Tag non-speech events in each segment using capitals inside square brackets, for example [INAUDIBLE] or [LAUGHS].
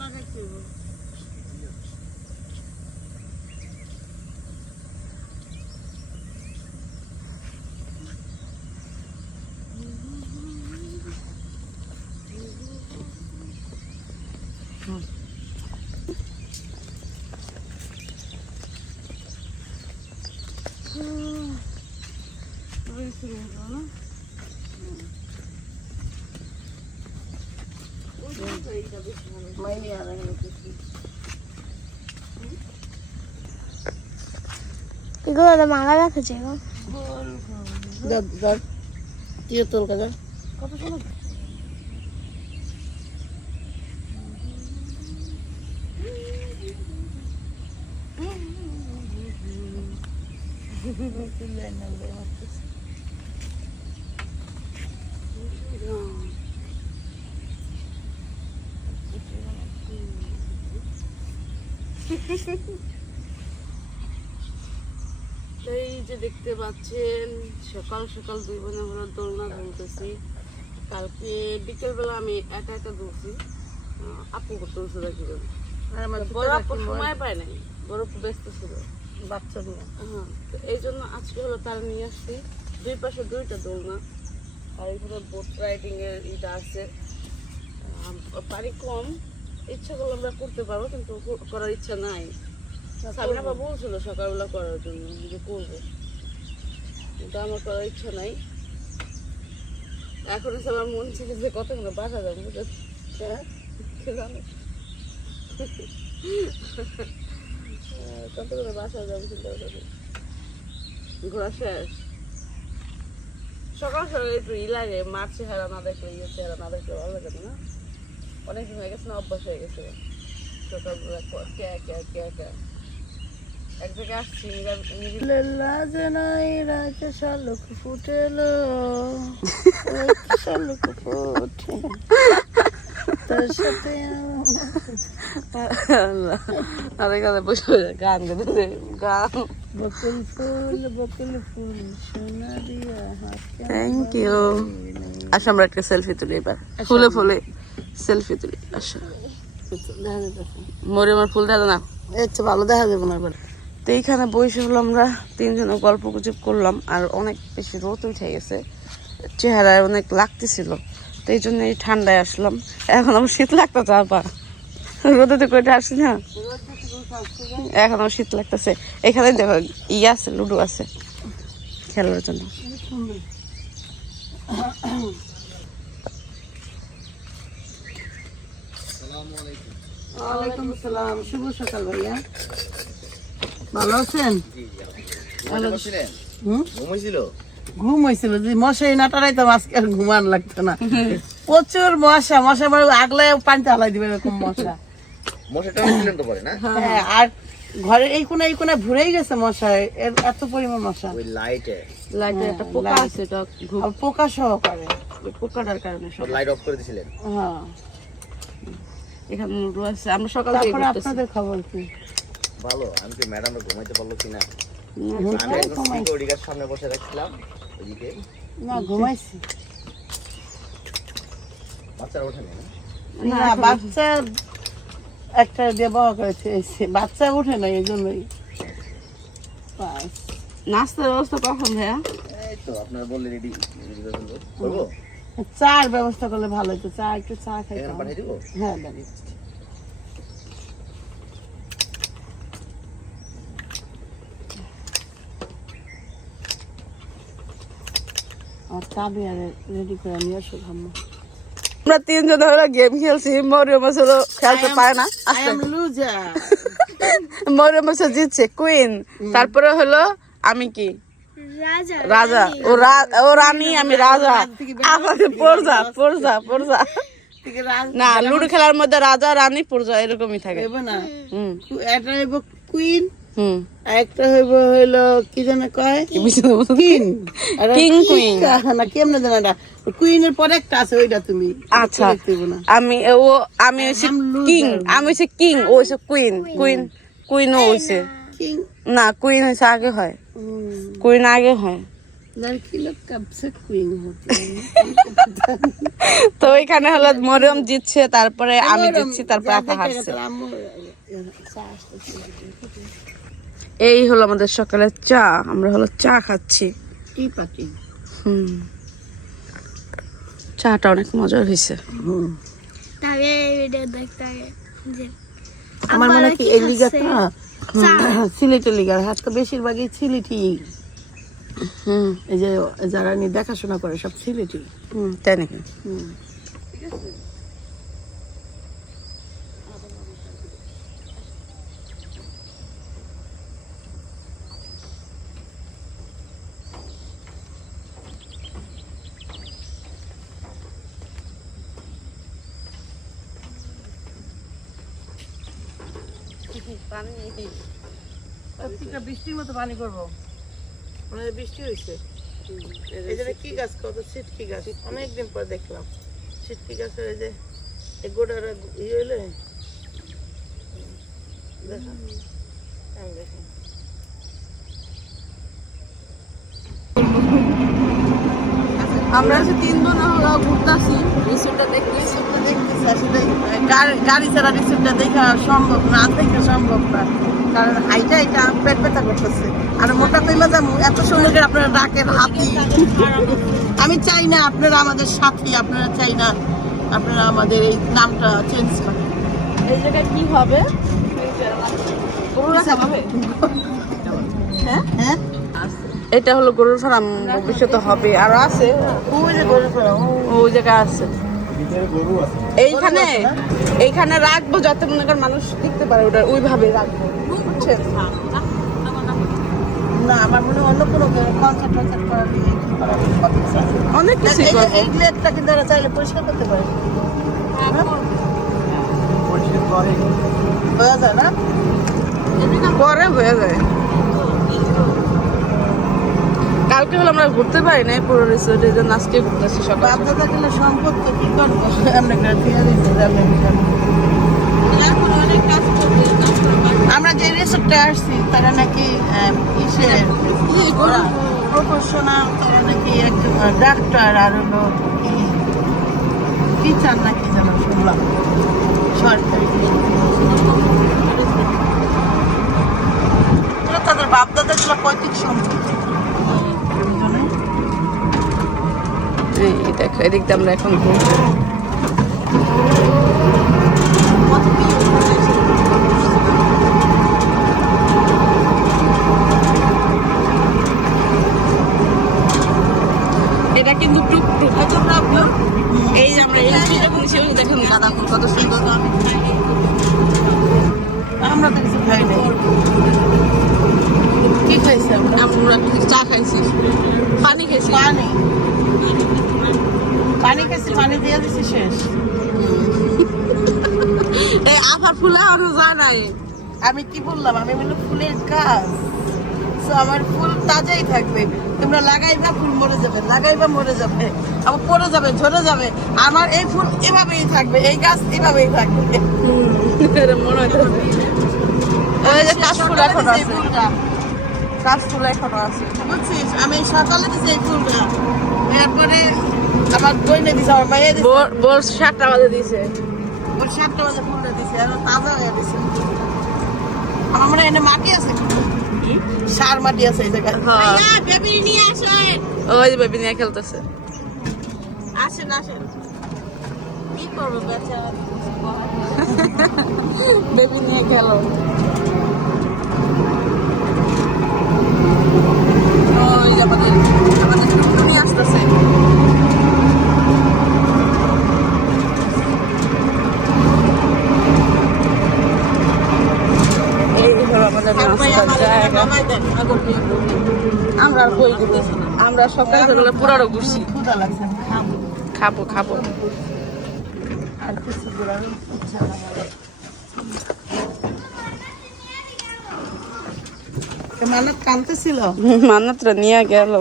লাগাইতে এগুলো তো মালা রাখেছে গো। দিয়ে তোর কাজা [LAUGHS] এই যে দেখতে পাচ্ছেন সকাল সকাল দুই বোনে হলো দোলনা দুলতেছি কালকে বিকেলবেলা আমি একা একা দুলছি আপু তুলছে দেখি বড় আপু সময় পায় নাই। বড় ব্যস্ত ছিল। বাচ্চা নিয়ে। হ্যাঁ তো এই জন্য আজকে হলো তার নিয়ে আসছি। দুই পাশে দুইটা দোলনা। আর এখানে বোট রাইডিং এর ইটা আছে। পানি কম। ইচ্ছা করলে আমরা করতে পারব কিন্তু করার ইচ্ছা নাই। আবার বলছিল সকালবেলা করার জন্য যে করব। কিন্তু আমার করার ইচ্ছা নাই। এখন এসে আমার মন ছিল যে কতক্ষণ বাসা যাব কতক্ষণ বাসা যাব চিন্তা করতেছি ঘোরা শেষ। সকাল সকাল একটু ই লাগে মাঠ চেহারা না দেখলে ইয়ে চেহারা না দেখলে ভালো লাগে না। অনেকদিন হয়ে গেছে না, অভ্যাস হয়ে গেছে। সকালবেলা ক- কে কে কে আরে বসে গান গান। বকুল ফুল বকুল ফুল সোনা দিয়া থ্যাংক ইউ আসো আমরা একটা সেলফি তুলি এবার। ফুলে ফুলে। সেলফি তুলি আসো। মরে আমার ফুল দেখা না। আচ্ছা ভালো দেখা যাবে না এবার। তো এইখানে বসে হলো আমরা তিনজনে গল্প গুজব করলাম, আর অনেক বেশি রোদ উঠে গেছে। চেহারায় অনেক লাগতেছিল, তো এই জন্য এই ঠান্ডায় আসলাম। এখন আমার শীত লাগতো চাপা রোদে তো কইটা আসছি না? এখন আমার শীত লাগতেছে। এখানে দেখো ইয়ে আছে, লুডো আছে খেলার জন্য। ওয়ালাইকুম আসসালাম। শুভ সকাল ভাইয়া। ভালো আছেন? ঘুম হয়েছিল যে মশাই না টানাইতাম আজকে আর ঘুমান লাগতো না। প্রচুর মশা মশা মানে আগলে পানিতে হালাই দিবে এরকম মশা। হ্যাঁ আর ঘরের এই কোনায় এই কোনায় ভরেই গেছে মশা এত পরিমাণ মশা। ওই লাইটে লাইটে একটা পোকা আছে এটা পোকা সহকারে। পোকাটার কারণে সব লাইট অফ করে দিছিলেন? হ্যাঁ। এখানে আমরা সকাল থেকে আপনাদের খবর কি? ভালো আমি কি ম্যাডামরা ঘুমাইতে পারল কিনা? আমি একদম সিকিউরিটি সামনে বসে রাখছিলাম ওইদিকে। না ঘুমাইছি। বাচ্চারা ওঠেনি না? না বাচ্চা একটা দেওয়া করেছে এসে। বাচ্চা উঠে না এই জন্যই। নাস্তার ব্যবস্থা কখন ভাইয়া? এই তো আপনারা রেডি চার ব্যবস্থা করলে ভালো হতো চা একটু চা খাই হ্যাঁ চাবি আর রেডি করে নিয়ে আসো খাম্মা আমরা তিনজন হলো গেম খেলছি মরিয়ম হলো খেলতে পারে না [LAUGHS] মরিয়ম হচ্ছে জিতছে কুইন তারপরে হলো আমি কি? রাজা রাজা। ও রা- ও রানী আমি রাজা। আমাকে পড়জা পড়জা পড়জা না লুডো খেলার মধ্যে রাজা রানী পড়জা এরকমই থাকে। না। হুম। কুইন হুম। একটা হইব হইল কি যেন কয়? King king. কুইন। না কেমনে জানা এটা কুইনের পরে একটা আছে ওইটা তুমি। আচ্ছা। আমি ও আমি হ্যাঁ, হইছে কিং। আমি হইছে কিং ও হইছে কুইন। কুইন। কুইন ও হ্যাঁ, হইছে। না কুইন হইছে আগে হয়। কুইন আগে হয়। তো ওইখানে হলো মরিয়ম জিতছে তারপরে হ্যাঁ, আমি জিতছি তারপরে আপা হারছে। এই হলো আমাদের সকালের চা আমরা হলো চা খাচ্ছি। চাটা অনেক মজার হয়েছে। আমার মনে কি এই লিগাটা সিলেটের লিগার হাত তো বেশিরভাগই সিলেটি। হুম। এই যে যারা নিয়ে দেখাশোনা করে সব সিলেটি। হুম তাই নাকি? হুম। প্রত্যেকটা বৃষ্টির মতো পানি করব মানে বৃষ্টি হয়েছে এই যে কি গাছ কত সিটকি গাছ? অনেকদিন পর দেখলাম। সিটকি গাছের এই যে এই গোড়ারা ইয়ে হইলে? দেখা। আমি দেখি। আমরা হচ্ছে তিন বোন হলো ঘুরতেছি রিসোর্টটা দেখতে গাড়ি গাড়ি ছাড়া রিসিপ্টটা দেখা সম্ভব না দেখা সম্ভব না। কারণ হাইটা এটা পেট ব্যথা করতেছে। আর মোটা কইলা যাব এত সুন্দর করে আপনারা ডাকেন হাতি। আমি চাই না আপনারা আমাদের সাথী আপনারা চাই না আপনারা আমাদের এই নামটা চেঞ্জ করেন। এই জায়গায় কি হবে? রাখা হ্যাঁ? এটা হলো গরুর ফার্ম ভবিষ্যতে হবে। আর আছে? ওই যে ওই জায়গায় আছে। এইখানে? এইখানে রাখব যাতে মনে করেন মানুষ দেখতে পারে ওটা ওইভাবে রাখব। বুঝছেন না আমার মনে হয় অন্য কোনো কনসার্ট টনসার্ট করার ইয়ে কি করার কথা অনেক কিছু এই এই গ্লেটটা কিন্তু এরা চাইলে পরিষ্কার করতে পারে। বোঝা যায় না? পরে হয়ে যায়। কালকে হলো আমরা ঘুরতে পারি না পুরো রিসোর্টে যে আজকে ঘুরতেছি সকাল। বাপদাদা গেলে সম্পদ তো কি করব? এমনি করে দিয়ে দিচ্ছে এমনি করে। আমরা যে রিসোর্টে আসছি তারা নাকি ইসে প্রফেশনাল তারা নাকি একজন ডাক্তার আর হলো টিচার নাকি যেন শুনলাম। সরকারি। তাদের বাপদাদা গুলো পৈতৃক সম্পত্তি দেখো এদিক দিয়ে আমরা এখন এটা কিন্তু টুকটুক এই যে আমরা এই যে যখন দেখুন গাঁদা ফুল কত সুন্দর আমরা তো কিছু খাই নাই কি খাইছি আমরা? আমরা চা খাইছি। পানি খেয়েছি। পানি। পানি খাইছি পানি দিয়ে দিছি শেষ। এই আফার ফুলে আরও যায় নাই। আমি কি বললাম? আমি বললাম ফুলের গাছ। আমার ফুল তাজাই থাকবে। তোমরা লাগাইবা ফুল মরে যাবে লাগাইবা মরে যাবে আবার পড়ে যাবে ঝরে যাবে। আমার এই ফুল এভাবেই থাকবে এই গাছ এভাবেই থাকবে। মনে হয় কাশফুল এখনও আছে। কাশফুল এখনও আছে। বুঝছিস? আমি সকালে দিছি এই ফুলটা এরপরে আমার বইনে দিছে আমার মাইয়া দিছে। বোর বোর সাতটা বাজে দিয়েছে ওর সাতটা বাজে ফুলটা দিছে আর তাজা হয়ে দিছে আমার মনে হয় এনে মাটি আছে। সার মাটি আছে এই জায়গায়। হ্যাঁ। বেবি নিয়ে আসেন। ওই যে বেবি নিয়ে খেলতেছে। আসেন আসেন। কি করব বেচারা? বেবি নিয়ে খেলো। আমাদের টুকটুক নিয়ে আসতেছে এই হলো আমাদের নাস্তার জায়গা আমরা সকাল সকালে পুরানো ঘুরছি। খাব খাব। মানত কানতেছিল? নিয়ে গেল।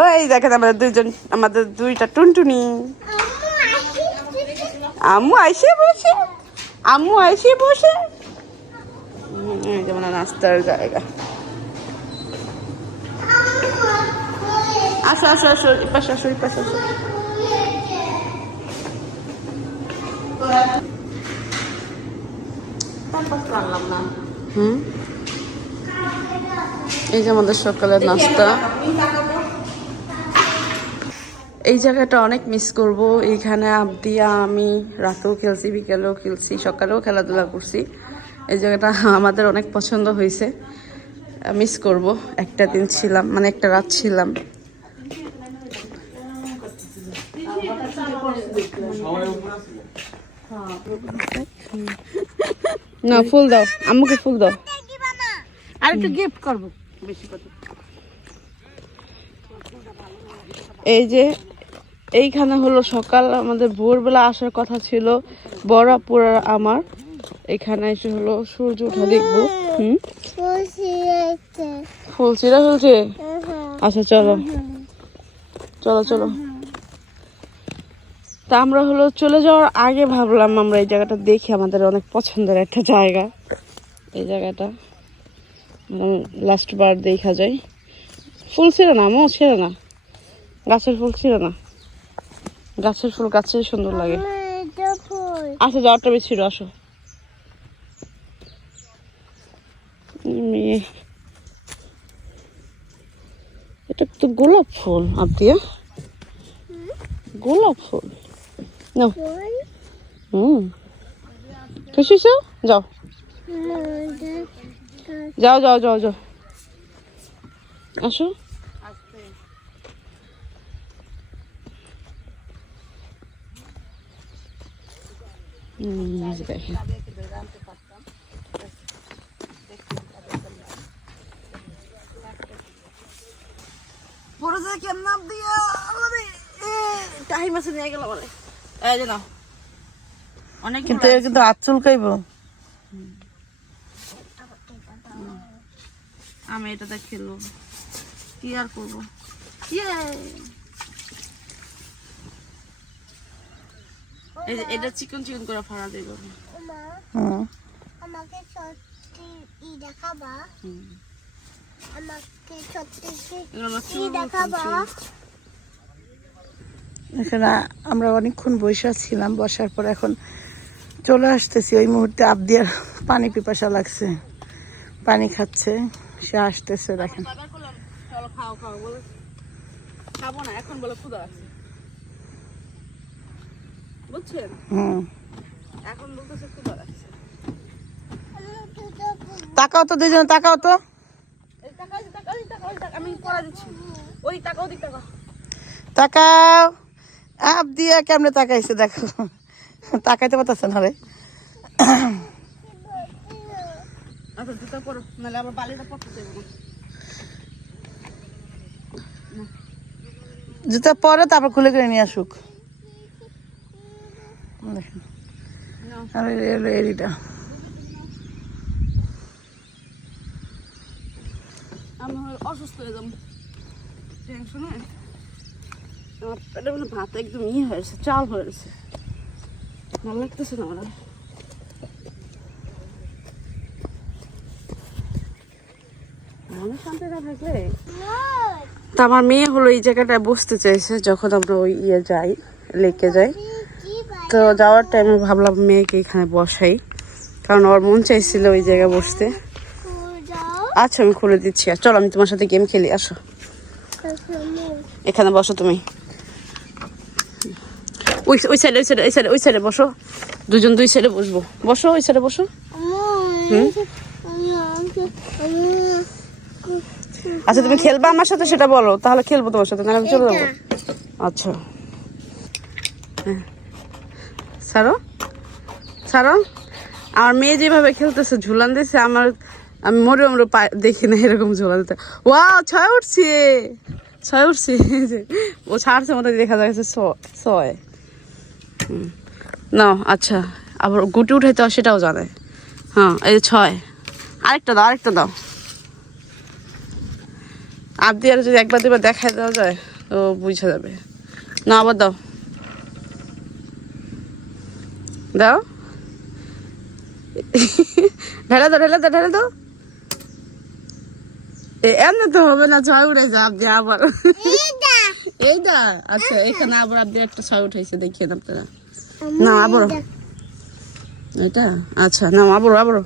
ওই দেখেন আমাদের দুইজন আমাদের দুইটা টুনটুনি। আম্মু আইসে বসে। আম্মু আইসে বসে। যেমন নাস্তার জায়গা। আসো আসো আসো পাশে আসো পাশে আসো। পারলাম না। হুম? এই যে আমাদের সকালের নাস্তা। এই জায়গাটা অনেক মিস করব। এইখানে আবদিয়া আমি রাতেও খেলছি বিকেলেও খেলছি সকালেও খেলাধুলা করছি। এই জায়গাটা আমাদের অনেক পছন্দ হয়েছে। মিস করব। একটা দিন ছিলাম মানে একটা রাত ছিলাম। না ফুল দাও আম্মুকে ফুল দাও। আর একটু গিফট করব বেশি কথা। এই যে এইখানে হলো সকাল, আমাদের ভোরবেলা আসার কথা ছিল। বড়াপুর আর আমার। এখানে এসে হলো সূর্য ওঠা দেখব। হুম? ফুল ছিঁড়া ফেলছে আচ্ছা চলো। চলো চলো। তা আমরা হলো চলে যাওয়ার আগে ভাবলাম আমরা এই জায়গাটা দেখি, আমাদের অনেক পছন্দের একটা জায়গা। এই জায়গাটা। লাস্ট বার দেখা যায়। ফুল ছিল না, মো ছিল না। গাছের ফুল ছিল না। গাছের ফুল গাছে সুন্দর লাগে। আসো যাওয়ারটা বেশি আসো। মেয়ে। এটা তো গোলাপ ফুল আপিয়া গোলাপ ফুল। নাও। হুম। খুশি? যাও। যাও যাও যাও যাও। আসো হুম, এই যে দেখেন। বড় যায় কেমন নাম দিয়া আরে টাইম আছে নিয়ে গেল বলে এই যে নাও অনেক কিন্তু এর কিন্তু হাত চুলকাইব। আমি এটাতে খেলব কি আর করব? ইয়ে এই যে এটা চিকন চিকন করে ফাড়া দেবো। হুম আমাকে সত্যি ই দেখাবা। আমাকে সত্যি ই দেখাবা। এখানে আমরা অনেকক্ষণ বসে ছিলাম বসার পর এখন চলে আসতেছি। ওই মুহূর্তে আবদিয়ার পানি পিপাসা লাগছে। পানি খাচ্ছে সে আসতেছে দেখেন। খাও খাও। বলে খাব না এখন বলে ক্ষুদা আছে বুঝছেন? এখন বলতেছে ক্ষুদা লাগছে তাকাও তো দুজনে তাকাও তো। আমি দিচ্ছি। ওই টাকা ওদিক টাকা তাকাও। আবদিয়া কেমনে তাকাইছে দেখো। তাকাইতে পারতেছে না রে। আচ্ছা জুতা পরো নাহলে আবার বালিটা পড়তে দেবো জুতা পরে তারপর খুলে করে নিয়ে আসুক। দেখেন। আর এই এরিটা আমি অসুস্থ হয়ে যাব। টেনশনে আমার পেটে মানে ভাত একদম ইয়ে হয়েছে চাল হয়েছে ভালো লাগতেছে না আমার আমার মেয়ে হলো এই জায়গাটায় বসতে চাইছে যখন আমরা ওই ইয়ে যাই লেকে যাই। তো যাওয়ার টাইমে ভাবলাম মেয়েকে এখানে বসাই। কারণ ওর মন চাইছিল ওই জায়গায় বসতে। আচ্ছা আমি খুলে দিচ্ছি। আর চলো আমি তোমার সাথে গেম খেলি আসো। এখানে বসো তুমি। ওই ওই সাইডে ওই সাইডে ওই সাইডে ওই সাইডে বসো। দুজন দুই সাইডে বসবো। বসো ওই সাইডে বসো। আচ্ছা তুমি খেলবা আমার সাথে সেটা বলো। তাহলে খেলব তোমার সাথে নাহলে আমি চলে যাব। আচ্ছা। হ্যাঁ। ছাড়ো। ছাড়ো। আমার মেয়ে যেভাবে খেলতেছে, ঝুলান দিছে, আমার আমি মরে আমরা দেখি না এরকম ঝুলান দিতে। ওয়াও, ছয় উঠছে। ছয় উঠছে। ও ছাড়ছে মতো দেখা যাচ্ছে ছয়। নাও আচ্ছা। আবার গুটি উঠাইতে সেটাও জানে। হ্যাঁ এই যে ছয়। আরেকটা দাও আরেকটা দাও। আপনি আর যদি একবার দুবার দেখাই দেওয়া যায় তো বুঝা যাবে। না আবার দাও। দাও। ঢেলে দাও ঢেলে দাও ঢেলে দাও। এমনি তো হবে না ছয় উঠে যা আপনি আবার। এইটা। আচ্ছা এখানে আবার আপনি একটা ছয় উঠাইছে দেখিয়ে আপনারা। না আবার। এটা? আচ্ছা না আবারও আবারও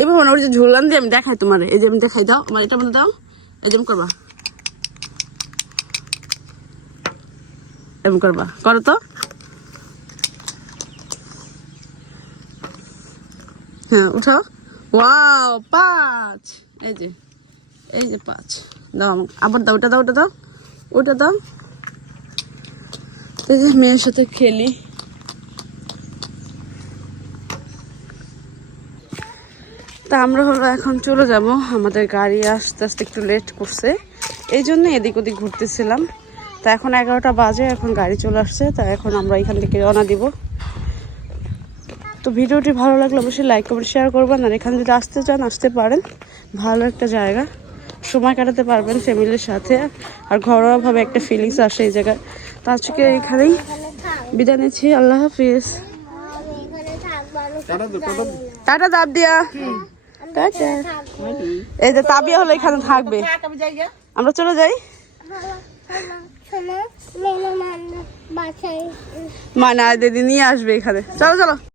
এবার মনে ওর যে ঝুলান দিয়ে আমি দেখাই তোমার। এই যে আমি দেখাই দাও। আমার এটা মনে দাও। এই যে করবা। এমন করবা। করো তো। হ্যাঁ উঠাও। ওয়াও, পাঁচ। এই যে এই যে পাঁচ। দাও আবার দাও, ওটা দাও ওটা দাও ওটা দাও। এই যে মেয়ের সাথে খেলি। তা আমরা হলো এখন চলে যাব। আমাদের গাড়ি আস্তে আস্তে একটু লেট করছে। এই জন্য এদিক ওদিক ঘুরতেছিলাম। তা এখন এগারোটা বাজে, এখন গাড়ি চলে আসছে। তা এখন আমরা এখান থেকে রওনা দিব। তো ভিডিওটি ভালো লাগলে অবশ্যই লাইক কমেন্ট শেয়ার করবেন। আর এখানে যদি আসতে চান, আসতে পারেন। ভালো একটা জায়গা। সময় কাটাতে পারবেন ফ্যামিলির সাথে। আর ঘরোয়াভাবে একটা ফিলিংস আসে এই জায়গায়। তো আজকে এখানেই বিদায় নিচ্ছি। আল্লাহ হাফিজ। টাটা দাব দিয়া টাটা। এই যে তাবিয়া হলো এখানে থাকবে। আমরা চলে যাই। মানে দিদি, নিয়ে আসবে এখানে। চলো চলো।